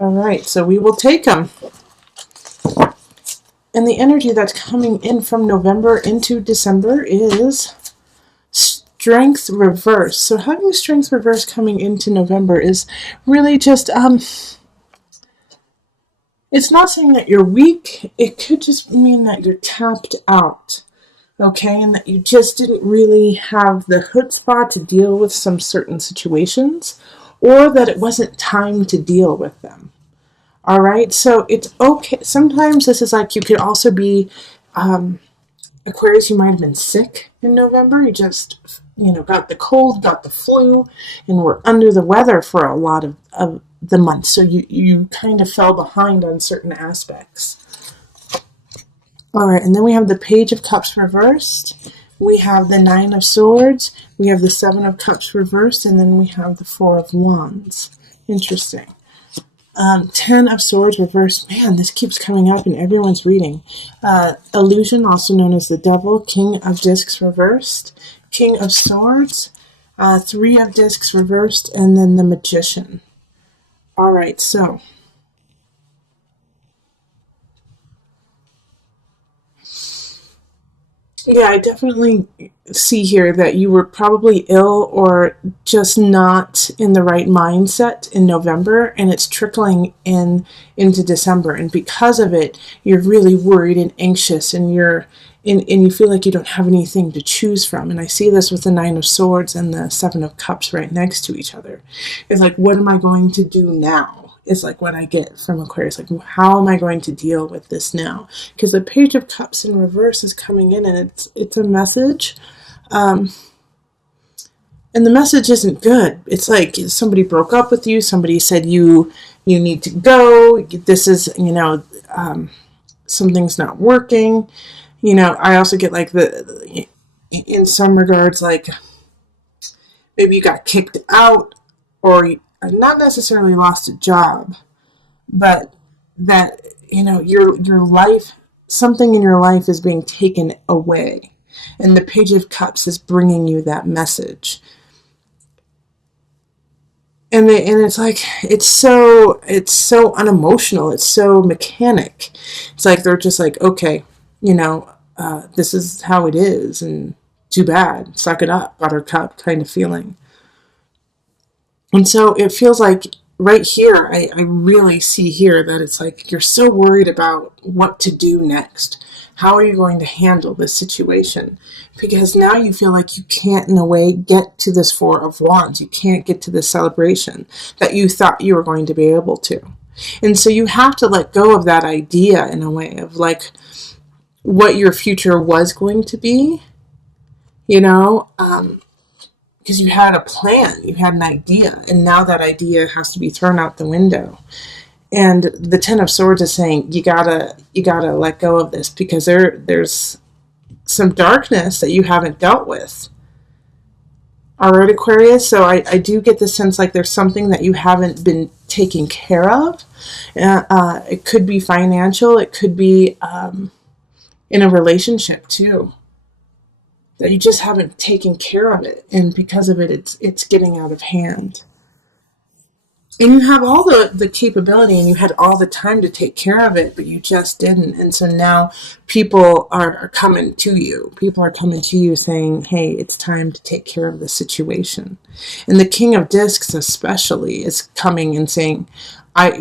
All right, so we will take them. And the energy that's coming in from November into December is Strength Reverse. So having Strength Reverse coming into November is really just, it's not saying that you're weak. It could just mean that you're tapped out. Okay, and that you just didn't really have the chutzpah to deal with some certain situations, or that it wasn't time to deal with them. All right, so it's okay. Sometimes this is like you could also be Aquarius, you might have been sick in November. You just, got the cold, got the flu, and were under the weather for a lot of the month. So you kind of fell behind on certain aspects. All right, and then we have the Page of Cups reversed. We have the Nine of Swords. We have the Seven of Cups reversed, and then we have the Four of Wands. Interesting. 10 of Swords reversed. Man, this keeps coming up in everyone's reading. Illusion, also known as the Devil. King of Discs reversed. King of Swords. 3 of Discs reversed. And then the Magician. All right, so yeah, I definitely see here that you were probably ill or just not in the right mindset in November, and it's trickling into December. And because of it, you're really worried and anxious, and and you feel like you don't have anything to choose from. And I see this with the Nine of Swords and the Seven of Cups right next to each other. It's like, what am I going to do now? Is like what I get from Aquarius. Like, how am I going to deal with this now? Because the Page of Cups in reverse is coming in, and it's a message. And the message isn't good. It's like somebody broke up with you. Somebody said you need to go. This is, something's not working. I also get like in some regards, like maybe you got kicked out, or not necessarily lost a job, but that, your life, something in your life is being taken away. And the Page of Cups is bringing you that message. And it's like, it's so unemotional. It's so mechanic. It's like, they're just like, okay, this is how it is. And too bad. Suck it up, buttercup kind of feeling. And so it feels like right here, I really see here that it's like you're so worried about what to do next. How are you going to handle this situation? Because now you feel like you can't, in a way, get to this Four of Wands. You can't get to this celebration that you thought you were going to be able to. And so you have to let go of that idea, in a way, of like what your future was going to be, because you had a plan, you had an idea, and now that idea has to be thrown out the window. And the Ten of Swords is saying you gotta let go of this, because there's some darkness that you haven't dealt with. All right, Aquarius. So I do get the sense like there's something that you haven't been taking care of. It could be financial. It could be in a relationship too, that you just haven't taken care of it, and because of it, it's getting out of hand. And you have all the capability, and you had all the time to take care of it, but you just didn't. And so now people are coming to you. People are coming to you saying, hey, it's time to take care of the situation. And the King of Discs especially is coming and saying, I'm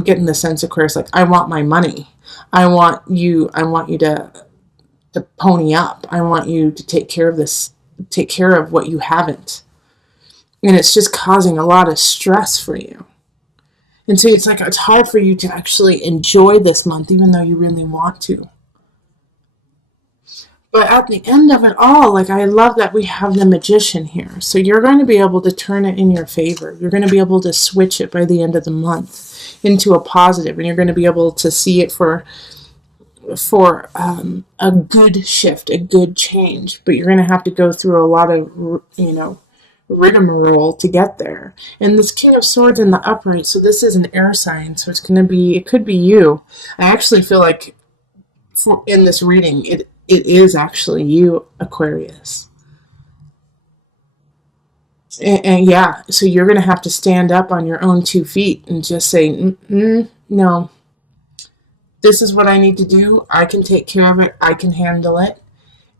getting the sense, of course, like, I want my money. I want you to pony up. I want you to take care of this, take care of what you haven't. And it's just causing a lot of stress for you. And so it's like, it's hard for you to actually enjoy this month, even though you really want to. But at the end of it all, like, I love that we have the Magician here. So you're going to be able to turn it in your favor. You're going to be able to switch it by the end of the month into a positive, and you're going to be able to see it for a good shift, a good change. But you're going to have to go through a lot of, rigmarole to get there. And this King of Swords in the upright, so this is an air sign, so it could be you. I actually feel like in this reading, it is actually you, Aquarius. And yeah, so you're going to have to stand up on your own 2 feet and just say, no, this is what I need to do. I can take care of it. I can handle it.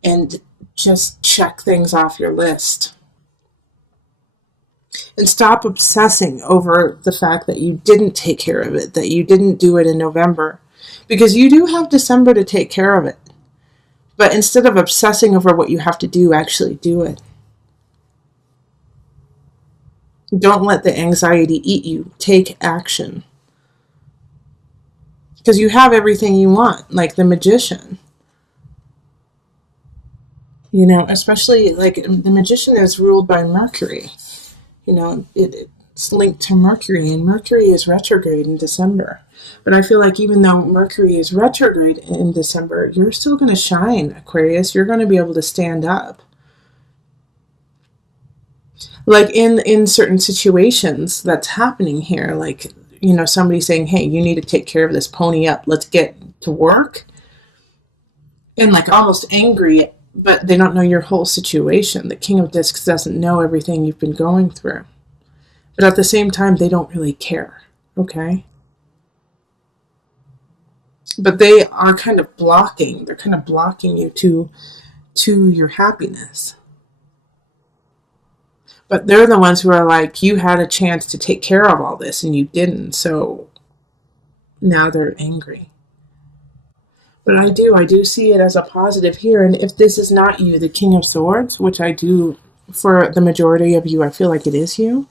And just check things off your list. And stop obsessing over the fact that you didn't take care of it, that you didn't do it in November. Because you do have December to take care of it. But instead of obsessing over what you have to do, actually do it. Don't let the anxiety eat you. Take action. Because you have everything you want, like the magician. Especially like the magician is ruled by Mercury. It's linked to Mercury, and Mercury is retrograde in December. But I feel like even though Mercury is retrograde in December, you're still going to shine, Aquarius. You're going to be able to stand up. Like in certain situations that's happening here, like, somebody saying, hey, you need to take care of this, pony up, let's get to work. And like almost angry, but they don't know your whole situation. The King of Discs doesn't know everything you've been going through. But at the same time, they don't really care, okay? But they are kind of blocking. They're kind of blocking you to your happiness. But they're the ones who are like, you had a chance to take care of all this and you didn't. So now they're angry. But I do see it as a positive here. And if this is not you, the King of Swords, which I do for the majority of you, I feel like it is you.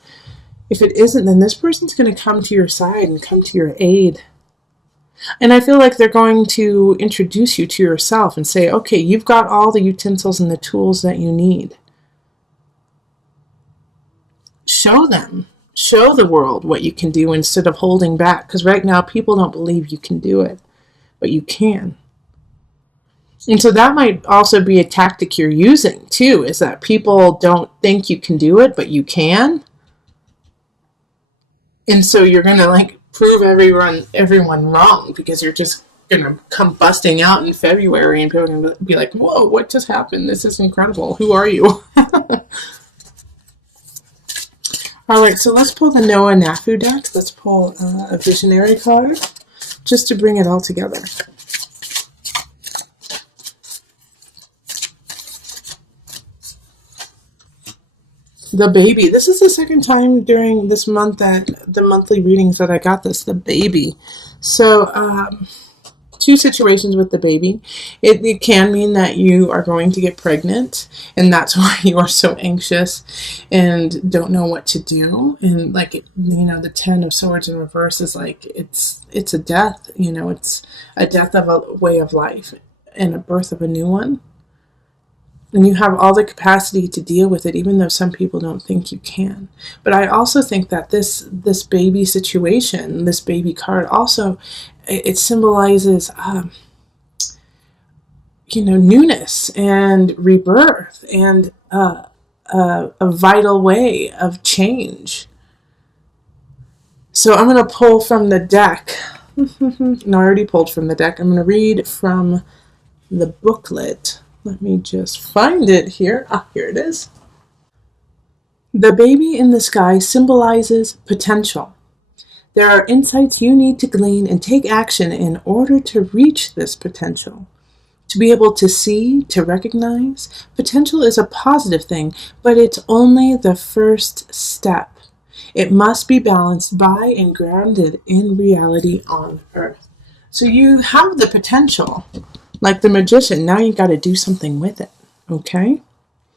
If it isn't, then this person's going to come to your side and come to your aid. And I feel like they're going to introduce you to yourself and say, okay, you've got all the utensils and the tools that you need. Show them. Show the world what you can do instead of holding back. Because right now, people don't believe you can do it. But you can. And so that might also be a tactic you're using, too, is that people don't think you can do it, but you can. And so you're going to, like, prove everyone wrong because you're just going to come busting out in February and people are going to be like, whoa, what just happened? This is incredible. Who are you? All right, so let's pull the Noah Nafu deck. Let's pull a visionary card just to bring it all together. The baby. This is the second time during this month that the monthly readings that I got this, the baby. So, two situations with the baby. It can mean that you are going to get pregnant, and that's why you are so anxious and don't know what to do. And like, the Ten of Swords in reverse is like, it's a death, it's a death of a way of life and a birth of a new one. And you have all the capacity to deal with it, even though some people don't think you can. But I also think that this baby situation, this baby card, also, it symbolizes, newness and rebirth and a vital way of change. So I'm going to pull from the deck. No, I already pulled from the deck. I'm going to read from the booklet. Let me just find it here. Here it is. The baby in the sky symbolizes potential. There are insights you need to glean and take action in order to reach this potential. To be able to see, to recognize, potential is a positive thing, but it's only the first step. It must be balanced by and grounded in reality on Earth. So you have the potential. Like the magician, now you got to do something with it, okay?